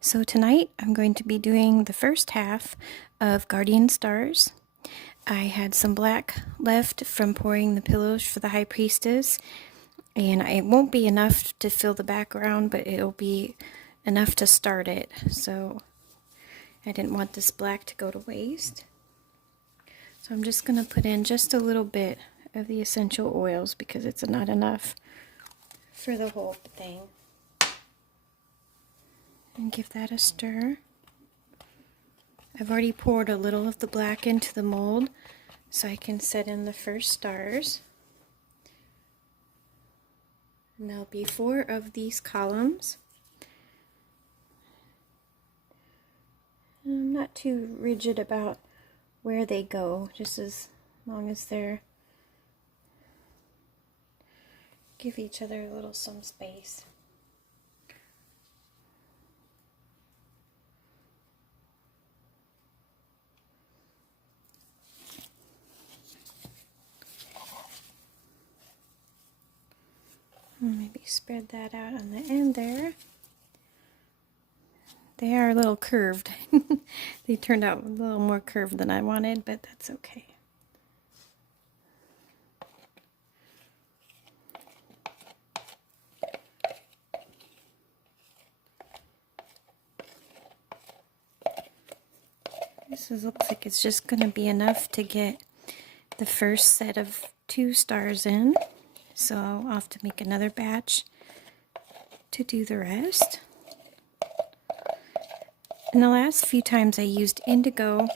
So tonight I'm going to be doing the first half of Guardian Stars. I had some black left from pouring the pillows for the High Priestess, and it won't be enough to fill the background, but it'll be enough to start it. So I didn't want this black to go to waste. So I'm just going to put in just a little bit of the essential oils because it's not enough for the whole thing. And give that a stir. I've already poured a little of the black into the mold so I can set in the first stars. And there'll be 4 of these columns. And I'm not too rigid about where they go, just as long as they're give each other a little some space. Maybe spread that out on the end there. They are a little curved. They turned out a little more curved than I wanted, but that's okay. Looks like it's just going to be enough to get the first set of 2 stars in. So I'll have to make another batch to do the rest. And the last few times I used indigo,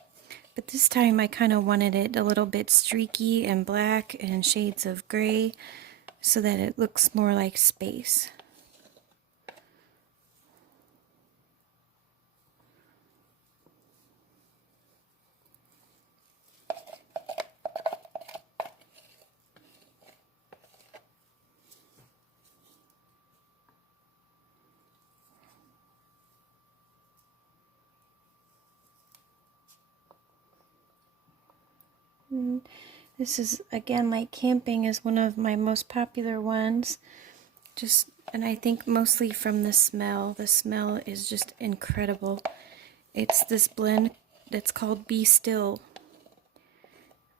but this time I kind of wanted it a little bit streaky and black and shades of gray so that it looks more like space. This is, again, like camping is one of my most popular ones. And I think mostly from the smell. The smell is just incredible. It's this blend that's called Be Still,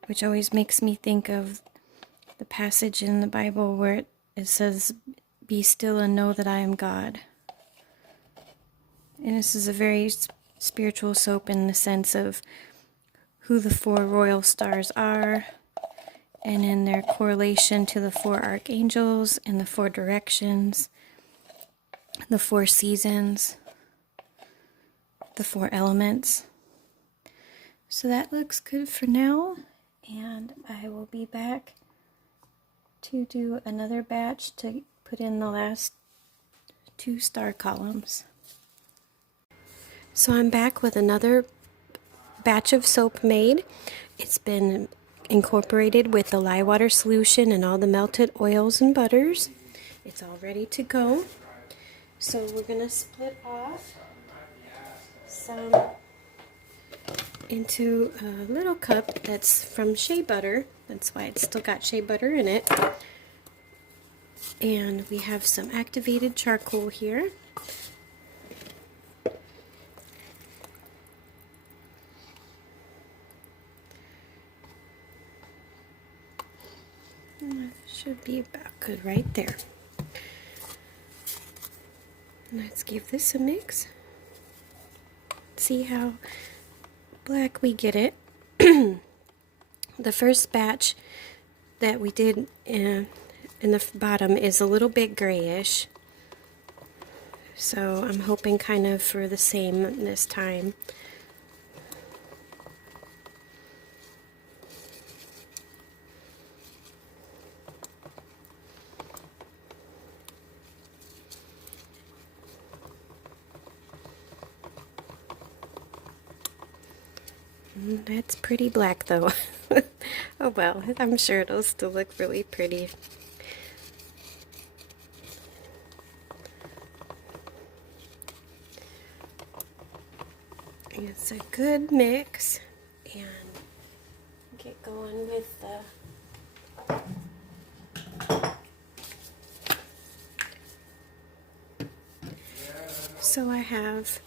which always makes me think of the passage in the Bible where it says, "Be still and know that I am God." And this is a very spiritual soap in the sense of who the 4 royal stars are, and in their correlation to the 4 archangels and the 4 directions, the 4 seasons, the 4 elements. So that looks good for now, and I will be back to do another batch to put in the last 2 star columns. So I'm back with another batch of soap made. It's been incorporated with the lye water solution and all the melted oils and butters. It's all ready to go. So we're going to split off some into a little cup that's from shea butter. That's why it's still got shea butter in it. And we have some activated charcoal here. Should be about good right there. Let's give this a mix. See how black we get it. The first batch that we did in the bottom is a little bit grayish. So I'm hoping kind of for the same this time. That's pretty black though. Oh well, I'm sure it'll still look really pretty. It's a good mix, and get going with the So I have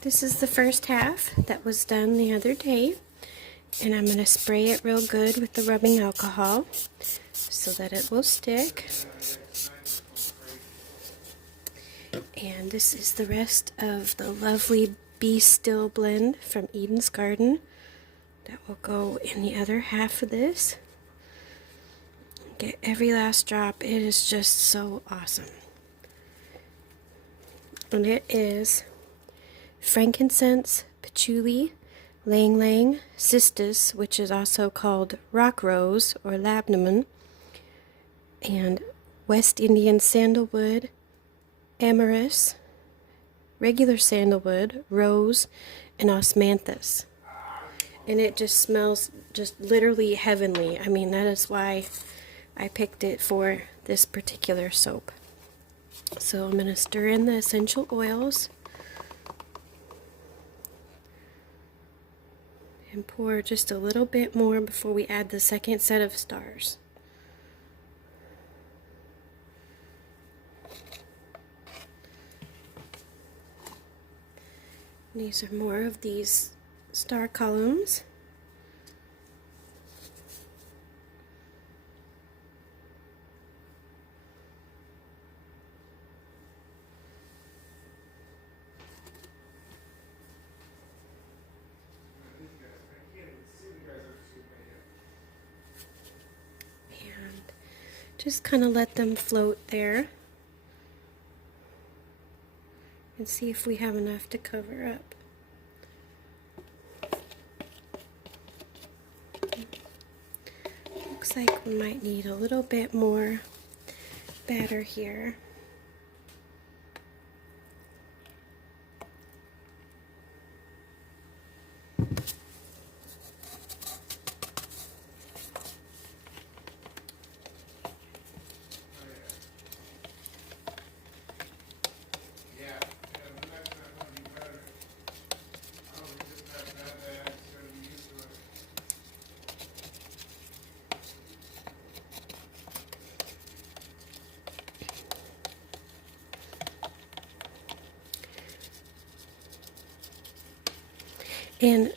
This is the first half that was done the other day, and I'm going to spray it real good with the rubbing alcohol so that it will stick. And this is the rest of the lovely Be Still blend from Eden's Garden that will go in the other half of this. Get every last drop. It is just so awesome. And it is frankincense, patchouli, lang lang, cistus, which is also called rock rose or labdanum, and West Indian sandalwood, amyris, regular sandalwood, rose, and osmanthus. And it just smells just literally heavenly. I mean, that is why I picked it for this particular soap. So I'm going to stir in the essential oils and pour just a little bit more before we add the second set of stars. These are more of these star columns. And just kind of let them float there and see if we have enough to cover up. Looks like we might need a little bit more batter here. And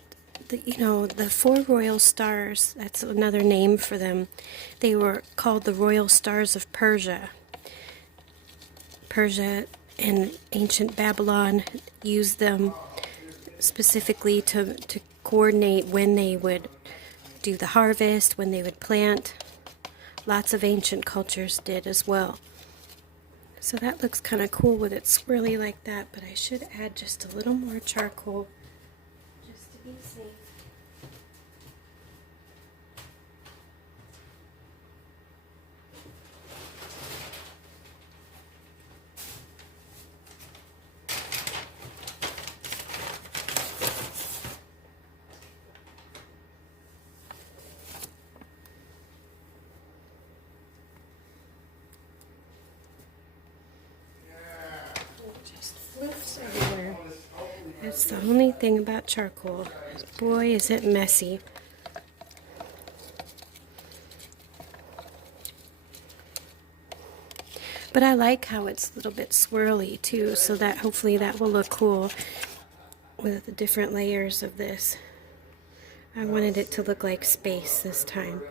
the four royal stars, that's another name for them. They were called the royal stars of Persia. Persia and ancient Babylon used them specifically to coordinate when they would do the harvest, when they would plant. Lots of ancient cultures did as well. So that looks kind of cool with it swirly like that, but I should add just a little more charcoal just to be safe. Everywhere. That's the only thing about charcoal. Boy, is it messy. But I like how it's a little bit swirly too, so that hopefully that will look cool with the different layers of this. I wanted it to look like space this time.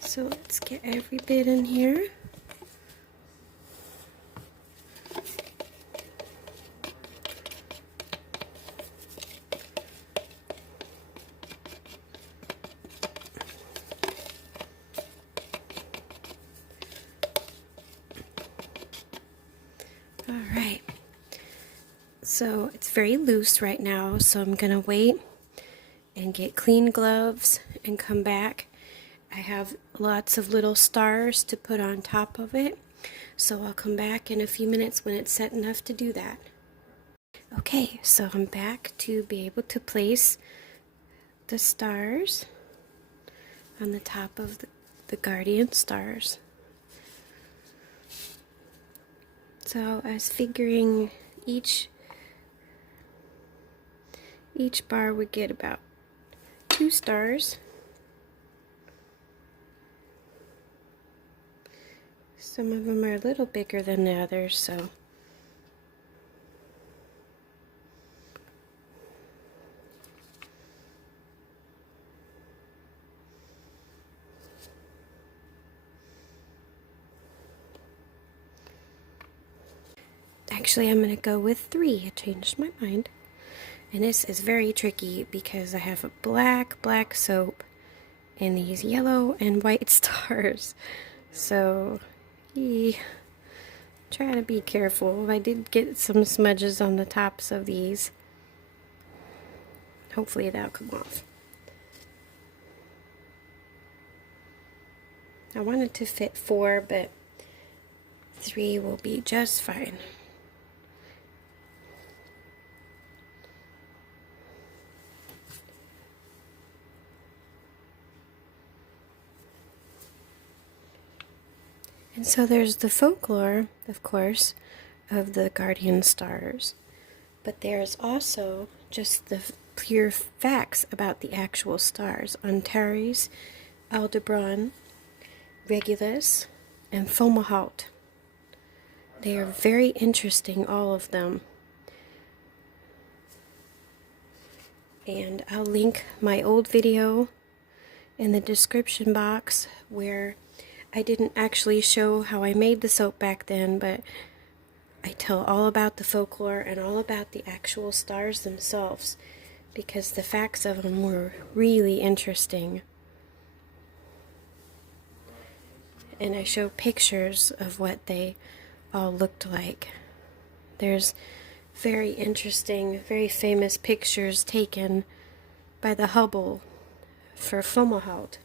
So let's get every bit in here. Alright, so it's very loose right now, so I'm going to wait and get clean gloves and come back. I have lots of little stars to put on top of it, so I'll come back in a few minutes when it's set enough to do that. Okay, so I'm back to be able to place the stars on the top of the guardian stars. So I was figuring each bar would get about 2 stars. Some of them are a little bigger than the others, so Actually, I'm going to go with 3. I changed my mind. And this is very tricky because I have a black soap and these yellow and white stars. So, try to be careful. I did get some smudges on the tops of these. Hopefully that'll come off. I wanted to fit 4, but 3 will be just fine. And so there's the folklore, of course, of the guardian stars. But there's also just the pure facts about the actual stars. Antares, Aldebaran, Regulus, and Fomalhaut. They are very interesting, all of them. And I'll link my old video in the description box where I didn't actually show how I made the soap back then, but I tell all about the folklore and all about the actual stars themselves, because the facts of them were really interesting. And I show pictures of what they all looked like. There's very interesting, very famous pictures taken by the Hubble for Fomalhaut.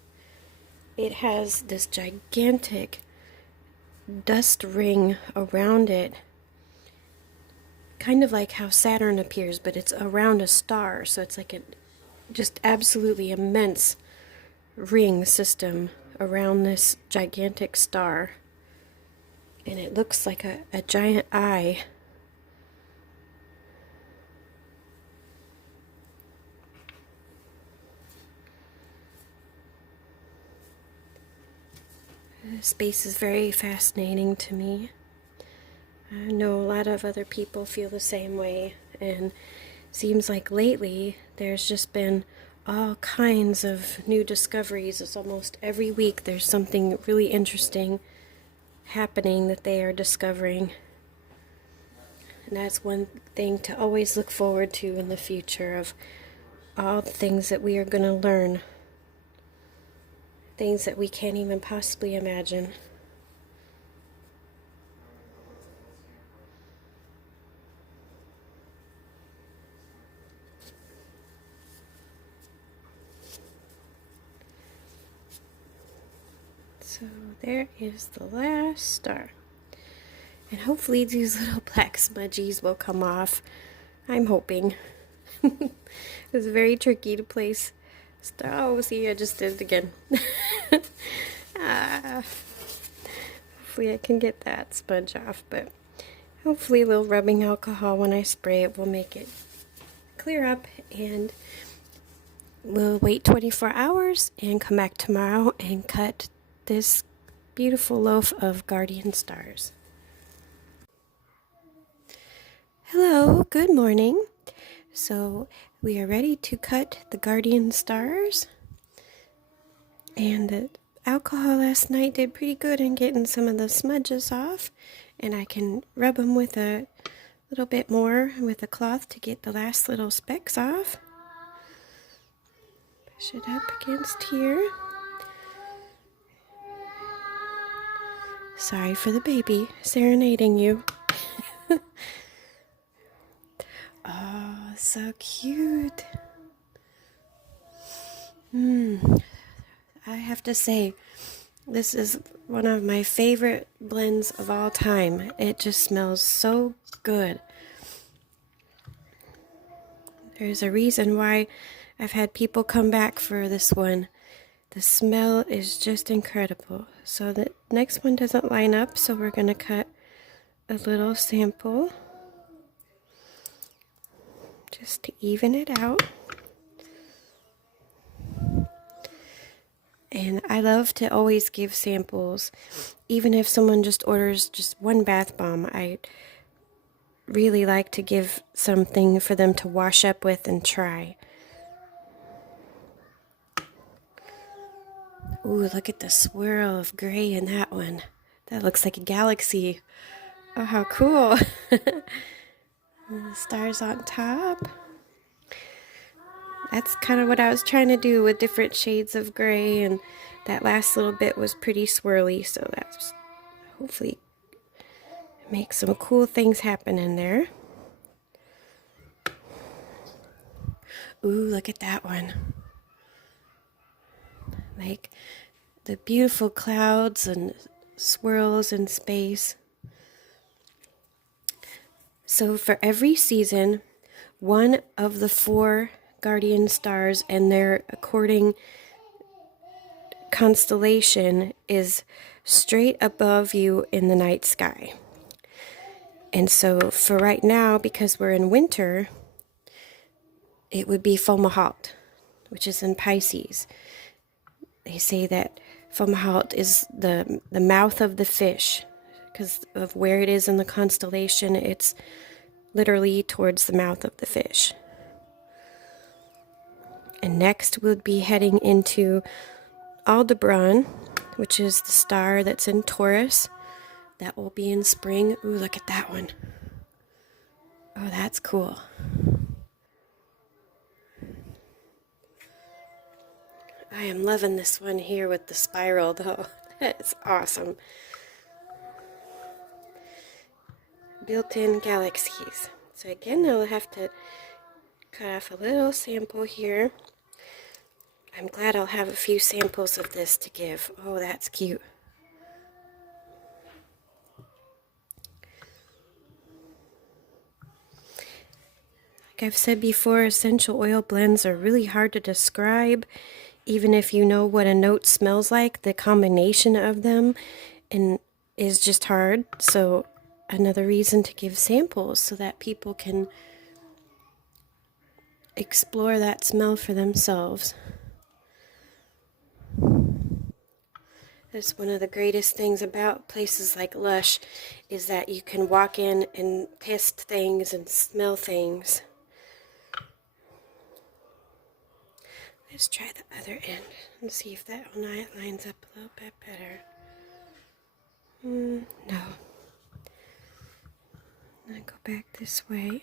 It has this gigantic dust ring around it, kind of like how Saturn appears, but it's around a star, so it's like a just absolutely immense ring system around this gigantic star. And it looks like a giant eye. Space is very fascinating to me. I know a lot of other people feel the same way, and seems like lately there's just been all kinds of new discoveries. It's almost every week there's something really interesting happening that they are discovering. And that's one thing to always look forward to in the future, of all the things that we are going to learn. Things that we can't even possibly imagine. So there is the last star. And hopefully these little black smudgies will come off. I'm hoping. It's very tricky to place star. Oh, see, I just did it again. Hopefully I can get that smudge off, but hopefully a little rubbing alcohol when I spray it will make it clear up, and we'll wait 24 hours and come back tomorrow and cut this beautiful loaf of guardian stars. Hello, good morning. So we are ready to cut the guardian stars, and the alcohol last night did pretty good in getting some of the smudges off, and I can rub them with a little bit more with a cloth to get the last little specks off. Push it up against here. Sorry for the baby serenading you. Oh, so cute. I have to say, this is one of my favorite blends of all time. It just smells so good. There's a reason why I've had people come back for this one. The smell is just incredible. So the next one doesn't line up, so we're going to cut a little sample just to even it out. And I love to always give samples, even if someone just orders just one bath bomb. I really like to give something for them to wash up with and try. Ooh, look at the swirl of gray in that one. That looks like a galaxy. Oh, how cool. The stars on top. That's kind of what I was trying to do with different shades of gray, and that last little bit was pretty swirly, so that's hopefully make some cool things happen in there. Ooh, look at that one. Like the beautiful clouds and swirls in space. So for every season, one of the 4 guardian stars and their according constellation is straight above you in the night sky. And so for right now, because we're in winter, it would be Fomalhaut, which is in Pisces. They say that Fomalhaut is the mouth of the fish. Because of where it is in the constellation, it's literally towards the mouth of the fish. And next we'll be heading into Aldebaran, which is the star that's in Taurus. That will be in spring. Ooh, look at that one. Oh, that's cool. I am loving this one here with the spiral, though. That's awesome. Built-in galaxies. So again, I'll have to cut off a little sample here. I'm glad I'll have a few samples of this to give. Oh, that's cute. Like I've said before, essential oil blends are really hard to describe. Even if you know what a note smells like, the combination of them is just hard. So another reason to give samples so that people can explore that smell for themselves. That's one of the greatest things about places like Lush, is that you can walk in and taste things and smell things. Let's try the other end and see if that one lines up a little bit better. No. I'll go back this way.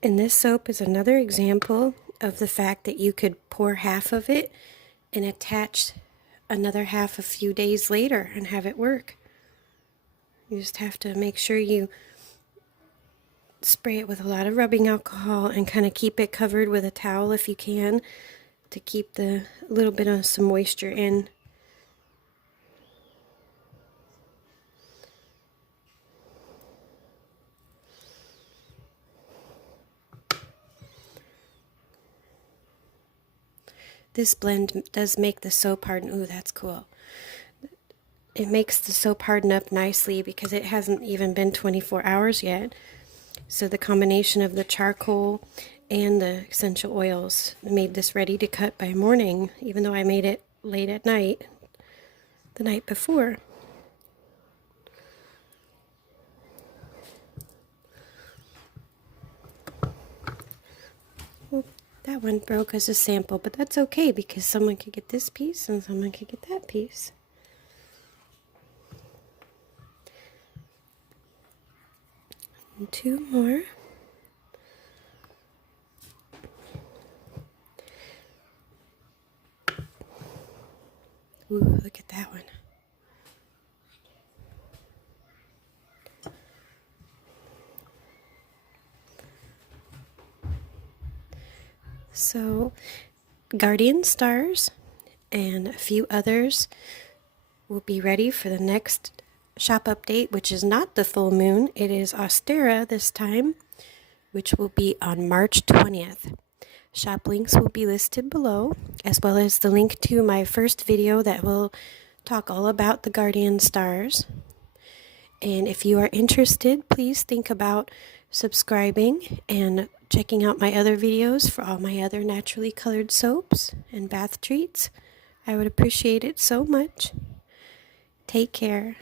And this soap is another example of the fact that you could pour half of it and attach another half a few days later and have it work. You just have to make sure you spray it with a lot of rubbing alcohol and kind of keep it covered with a towel if you can, to keep the little bit of some moisture in. This blend does make the soap harden. Ooh, that's cool. It makes the soap harden up nicely because it hasn't even been 24 hours yet. So the combination of the charcoal and the essential oils made this ready to cut by morning, even though I made it late at night, the night before. Well, that one broke as a sample, but that's okay because someone could get this piece and someone could get that piece. And 2 more. Ooh, look at that one. So, guardian stars and a few others will be ready for the next shop update, which is not the full moon. It is Ostara this time, which will be on March 20th. Shop links will be listed below, as well as the link to my first video that will talk all about the guardian stars. And if you are interested, please think about subscribing and checking out my other videos for all my other naturally colored soaps and bath treats. I would appreciate it so much. Take care.